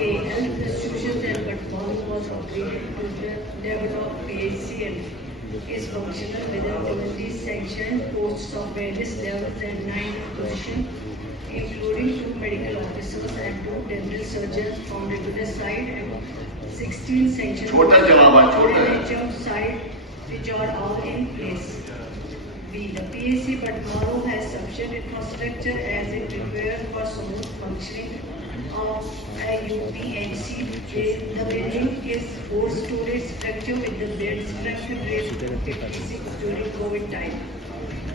A. Health institutions and Batman was operated to the level of PHC and is functional within 70 sanctioned posts of various levels and 9 positions, including 2 medical officers and 2 dental surgeons from regular side and 16 sanctioned NHM side, which are all in place. B. The PHC Batmaro has sufficient infrastructure as it requires for smooth functioning of UPNC. The building is 4-story structure with the bed strength raised to 56 during COVID time.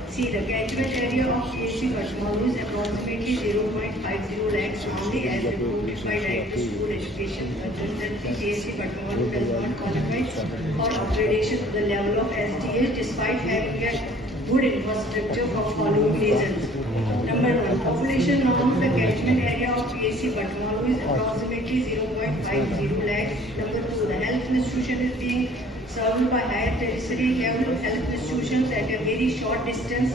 C. The catchment area of PHC Batmaro is approximately 0.50 lakhs only as reported by Right to School Education. Unfortunately, PHC Batmaro does not qualify for upgradation to the level of SDH despite having a good infrastructure for following reasons. Number 1. Population norm. The catchment area of PHC Batmaro is approximately 0.50 lakhs. Number 2. The health institution is being served by higher tertiary level health institutions at a very short distance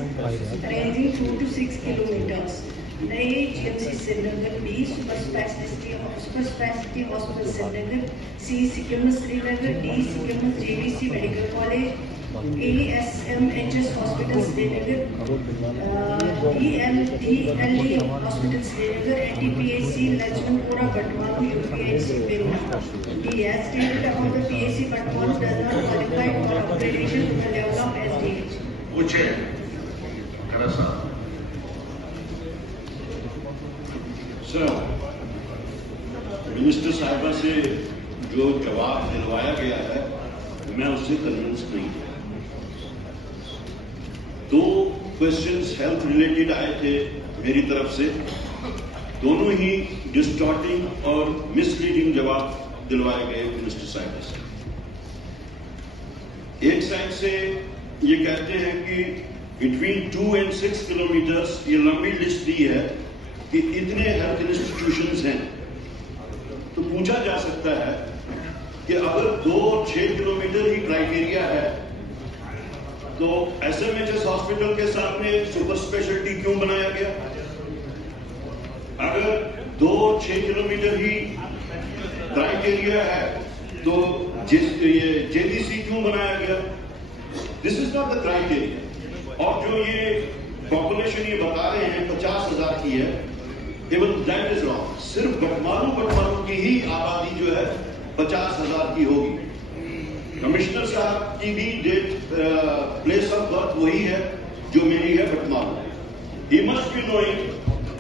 ranging 2 to 6 kilometers. A. GMC Srinagar. B. Super Specialty Hospital Srinagar. C. Sycamore Srinagar. D. Sycamore JVC Medical College. ASMHS Hospital Srinagar, ELD Hospital Srinagar, NDPHC Lachmanpura Batmaro UPHC Bimla. D. As stated about the PHC Batmaro does not qualify for upgradation to the level of SDH. पूछे करसा sir, minister साहिबा से जो जवाब दिलवाया गया है मैं उससे कन्विंस नहीं हूं। 2 क्वेश्चंस हेल्थ रिलेटेड आए थे मेरी तरफ से, दोनों ही डिस्टॉर्टिंग और मिसलीडिंग जवाब दिलवाए गए मिनिस्टर साहिबा से। एक साइड से ये कहते हैं कि बिटवीन 2 and 6 किलोमीटर्स, ये लंबी लिस्ट दी है कि इतने हेल्थ इंस्टीट्यूशंस हैं, तो पूछा जा सकता है कि अगर 2-6 किलोमीटर ही क्राइटेरिया है तो एसएमएचएस हॉस्पिटल के सामने सुपर स्पेशलिटी क्यों बनाया गया? अगर 2-6 किलोमीटर ही क्राइटेरिया है तो ये जेडीसी क्यों बनाया गया? This is not the criteria. और जो ये पॉपुलेशन ये बता रहे हैं 50,000 की है, इवन दैट इज रॉन्ग। सिर्फ बटमारू की ही आबादी जो है 50,000 की होगी। कमिश्नर साहब की भी प्लेस ऑफ बर्थ वही है जो मेरी है बटमारू। ही मस्ट बी नोइंग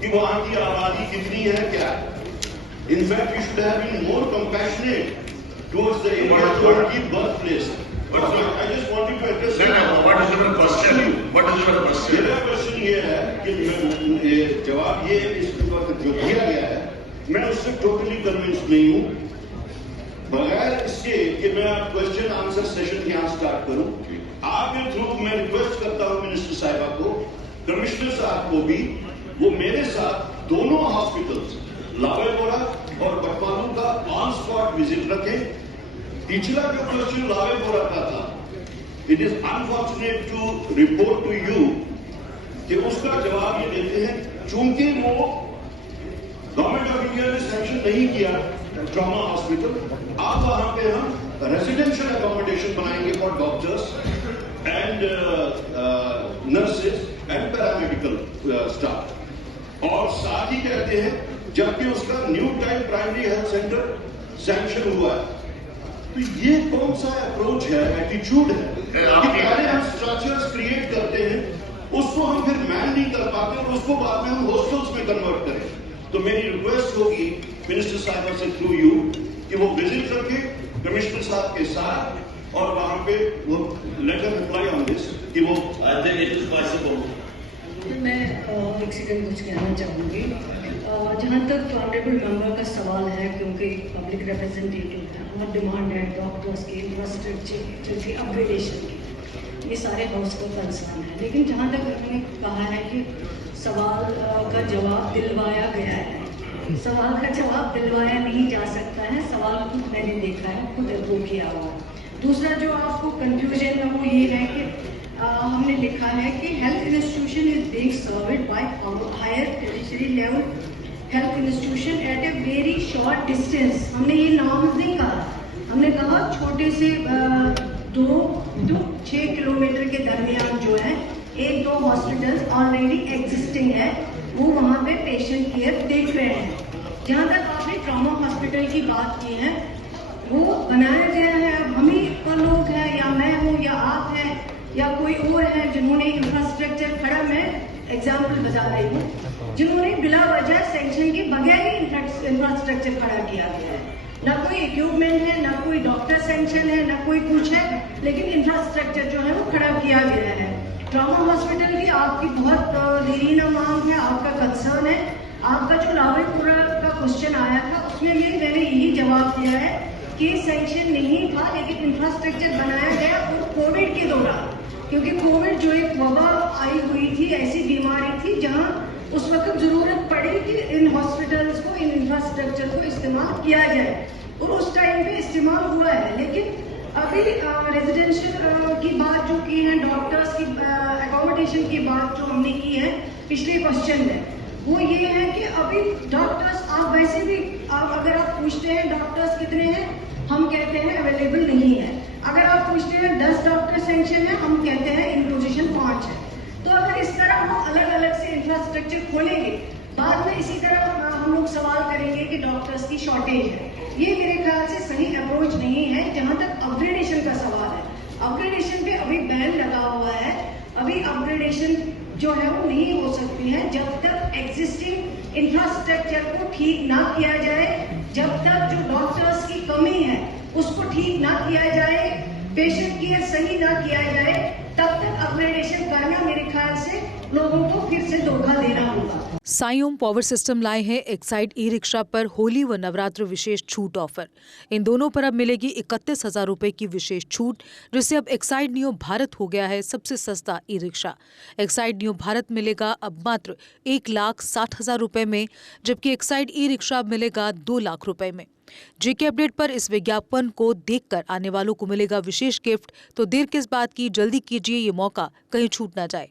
कि वहां की आबादी कितनी है, क्या है। In fact you should have been more compassionate towards the individual की birth place. But I just wanted to address. What is your question? What is your question? मेरा क्वेश्चन ये है कि जवाब ये इस वक्त जो दिया गया है मैं उससे टोटली कन्विंस नहीं हूं। बगैर इसके कि मैं क्वेश्चन आंसर सेशन यहाँ स्टार्ट करूं, आपके थ्रू मैं रिक्वेस्ट करता हूं मिनिस्टर साहिबा को, कमिश्नर साहब को भी, वो मेरे साथ दोनों हॉस्पिटल्स लावेपोरा और बटमारू का ऑन स्पॉट विजिट रखें। पिछला जो क्वेश्चन लावेपोरा का था, it is unfortunate to report to you कि उसका जवाब ये देते हैं चूंकि वो गवर्नमेंट ऑफ इंडिया ने सैंक्शन नहीं किया ट्रॉमा हॉस्पिटल, अब वहां पे हम रेजिडेंशियल अकोमोडेशन बनाएंगे for doctors and nurses and paramedical staff. और साथ ही कहते हैं जबकि उसका new time primary health centre sanction हुआ है। तो ये कौन सा अप्रोच है, एटीट्यूड है कि पहले हम स्ट्रक्चर्स क्रिएट करते हैं, उसको हम फिर मैन नहीं कर पाते और उसको बाद में हम हॉस्टल्स में कन्वर्ट करें। तो मेरी रिक्वेस्ट होगी मिनिस्टर साहब से थ्रू यू कि वो विजिट करके कमिश्नर साहब के साथ और वहां पे वो लेटर रिप्लाई ऑन दिस कि वो I think it is possible. मैं एक सेकंड कुछ कहना चाहूँगी। जहाँ तक ऑनरेबल मेंबर का सवाल है, क्योंकि पब्लिक रिप्रेजेंटेटिव है और डिमांड है डॉक्टर्स की, इंफ्रास्ट्रक्चर की, अपग्रेडेशन की, ये सारे हाउस का कंसर्न है। लेकिन जहाँ तक उन्होंने कहा है कि सवाल का जवाब दिलवाया गया है, सवाल का जवाब दिलवाया नहीं जा सकता है। सवाल खुद मैंने देखा है, खुद अप्रूव किया हुआ है। दूसरा जो आपको कंफ्यूजन है वो ये है कि हमने लिखा है कि health institution is being served by higher territory level health institution at a very short short distance, हमने ये नॉर्म्स नहीं कहा, हमने कहा छोटे से 2 to 6 किलोमीटर के दरमियान जो है 1-2 हॉस्पिटल्स ऑलरेडी एग्जिस्टिंग है, वो वहाँ पे पेशेंट केयर देख रहे हैं। जहाँ तक आपने ट्रॉमा हॉस्पिटल की बात की है, वो बनाया गया है। अब हम ही को लोग हैं, या मैं हूँ या आप हैं या कोई और है जिन्होंने इंफ्रास्ट्रक्चर खड़ा, मैं एग्जाम्पल बता रही हूँ, जिन्होंने बिला वजह सैंक्शन के बगैर ही इंफ्रास्ट्रक्चर खड़ा किया गया है। ना कोई इक्विपमेंट है, ना कोई डॉक्टर सैंक्शन है, ना कोई कुछ है, लेकिन इंफ्रास्ट्रक्चर जो है वो खड़ा किया गया है। ट्रॉमा हॉस्पिटल की आपकी बहुत देरीना मांग है, आपका कंसर्न है। आपका जो लावरीपुरा का क्वेश्चन आया था उसमें मैंने यही जवाब दिया है कि सैंक्शन नहीं था, लेकिन इंफ्रास्ट्रक्चर बनाया गया और कोविड के दौरान, क्योंकि कोविड जो एक वबा आई हुई थी, ऐसी बीमारी थी जहां उस वक्त जरूरत पड़ी कि इन हॉस्पिटल्स को, इन इंफ्रास्ट्रक्चर को इस्तेमाल किया जाए, और उस टाइम पे इस्तेमाल हुआ है। लेकिन अभी रेजिडेंशियल की बात जो की है, डॉक्टर्स की एकोमोडेशन की बात जो हमने की है पिछले क्वेश्चन में, वो ये है कि अभी डॉक्टर्स, आप वैसे भी अगर आप पूछते हैं डॉक्टर्स कितने हैं, हम कहते हैं अवेलेबल नहीं है। अगर आप पूछते हैं 10 डॉक्टर सैंक्शन है, हम कहते हैं इन पोजीशन 5 है। तो अगर इस तरह हम अलग अलग से इंफ्रास्ट्रक्चर खोलेंगे, बाद में इसी तरह हम लोग सवाल करेंगे कि डॉक्टर्स की शॉर्टेज है। ये मेरे ख्याल से सही अप्रोच नहीं है। जहां तक अपग्रेडेशन का सवाल है, अपग्रेडेशन पे अभी बैन लगा हुआ है। अभी अपग्रेडेशन जो है वो नहीं हो सकती है जब तक एग्जिस्टिंग इंफ्रास्ट्रक्चर को ठीक ना किया जाए, जब तक जो डॉक्टर्स की कमी है उसको ठीक ना किया जाए, पेशेंट केयर सही ना किया जाए, तब तक अपग्रेडेशन करना मेरे ख्याल से लोगों को फिर से धोखा देना होगा। साई ओम पावर सिस्टम लाए हैं एक्साइड ई रिक्शा पर होली व नवरात्र विशेष छूट ऑफर। इन दोनों पर अब मिलेगी 31,000 रुपए की विशेष छूट, जिससे अब एक्साइड नियो भारत हो गया है सबसे सस्ता e rickshaw. Exide neo Bharat मिलेगा अब मात्र 1,60,000 रुपए में, जबकि एक्साइड ई रिक्शा मिलेगा 2 लाख रुपए में। जेके अपडेट पर इस विज्ञापन को देखकर आने वालों को मिलेगा विशेष गिफ्ट, तो देर किस बात की, जल्दी कीजिए, ये मौका कहीं छूट ना जाए।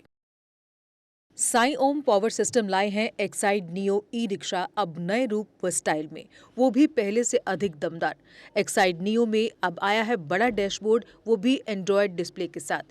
साई ओम पावर सिस्टम लाए हैं एक्साइड नियो ई रिक्शा अब नए रूप व स्टाइल में, वो भी पहले से अधिक दमदार। एक्साइड नियो में अब आया है बड़ा डैशबोर्ड, वो भी एंड्रॉयड डिस्प्ले के साथ,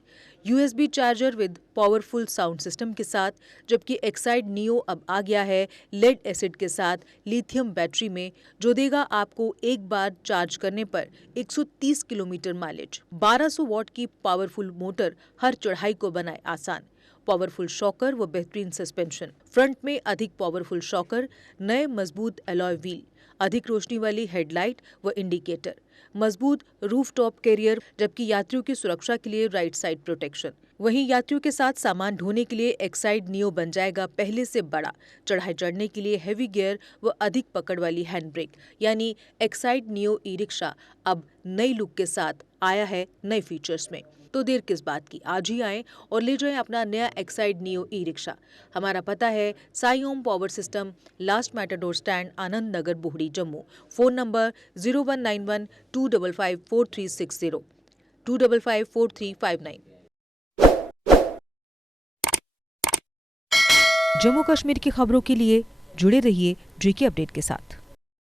USB charger with powerful sound system के साथ, जबकि एक्साइड नियो अब आ गया है लेड एसिड के साथ लिथियम बैटरी में, जो देगा आपको एक बार चार्ज करने पर 130 किलोमीटर माइलेज। 1200 वॉट की पावरफुल मोटर हर चढ़ाई को बनाए आसान, पावरफुल शॉकर व बेहतरीन सस्पेंशन, फ्रंट में अधिक पावरफुल शॉकर, नए मजबूत अलॉय व्हील, अधिक रोशनी वाली हेडलाइट व इंडिकेटर, मजबूत रूफटॉप कैरियर, जबकि यात्रियों की सुरक्षा के लिए राइट साइड प्रोटेक्शन। वहीं यात्रियों के साथ सामान ढोने के लिए एक्साइड नियो बन जाएगा पहले से बड़ा, चढ़ाई चढ़ने के लिए हैवी गियर व अधिक पकड़ वाली हैंड ब्रेक, यानी एक्साइड नियो ई रिक्शा अब नई लुक के साथ आया है नए फीचर्स में। तो देर किस बात की, आज ही आएं और ले जाएं अपना नया एक्साइड नियो ई रिक्शा। हमारा पता है Sai Om power system, last matador stand, Anand Nagar, Bohri, Jammu. Phone number 0191 255 4360 255 4359। Jammu Kashmir की खबरों के लिए जुड़े रहिए जेके अपडेट के साथ।